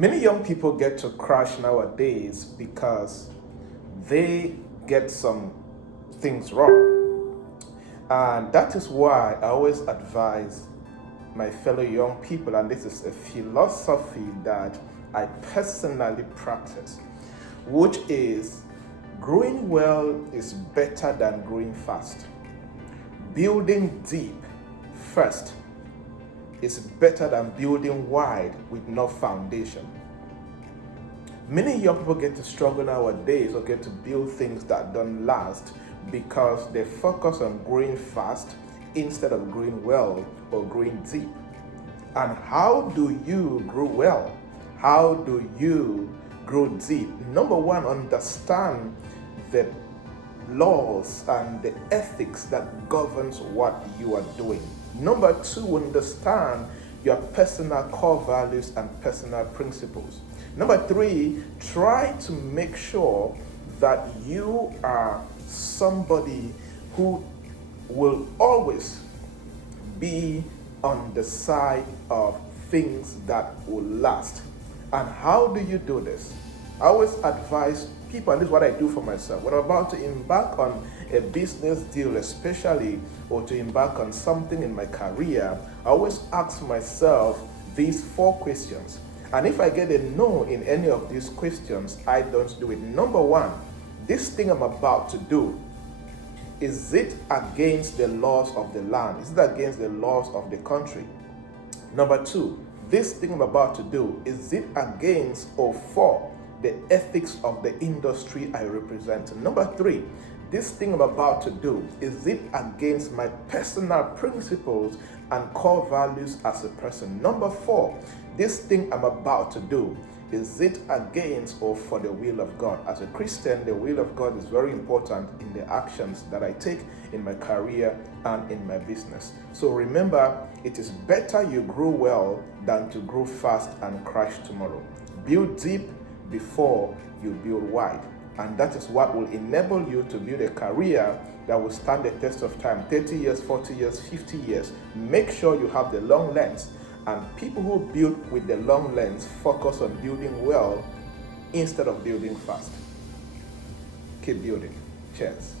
Many young people get to crash nowadays because they get some things wrong. And that is why I always advise my fellow young people, and this is a philosophy that I personally practice, which is growing well is better than growing fast. Building deep first is better than building wide with no foundation. Many young people get to struggle nowadays or get to build things that don't last because they focus on growing fast instead of growing well or growing deep. And how do you grow well? How do you grow deep? Number one, understand the laws and the ethics that governs what you are doing. Number two, understand your personal core values and personal principles. Number three, try to make sure that you are somebody who will always be on the side of things that will last. And how do you do this? I always advise people, and this is what I do for myself. When I'm about to embark on a business deal, especially, or to embark on something in my career, I always ask myself these 4 questions. And if I get a no in any of these questions, I don't do it. Number one, this thing I'm about to do, is it against the laws of the land? Is it against the laws of the country? Number two, this thing I'm about to do, is it against or for the ethics of the industry I represent? Number three, this thing I'm about to do, is it against my personal principles and core values as a person? Number four, this thing I'm about to do, is it against or for the will of God? As a Christian, the will of God is very important in the actions that I take in my career and in my business. So remember, it is better you grow well than to grow fast and crash tomorrow. Build deep before you build wide. And that is what will enable you to build a career that will stand the test of time, 30 years, 40 years, 50 years. Make sure you have the long lens. And people who build with the long lens focus on building well instead of building fast. Keep building. Cheers.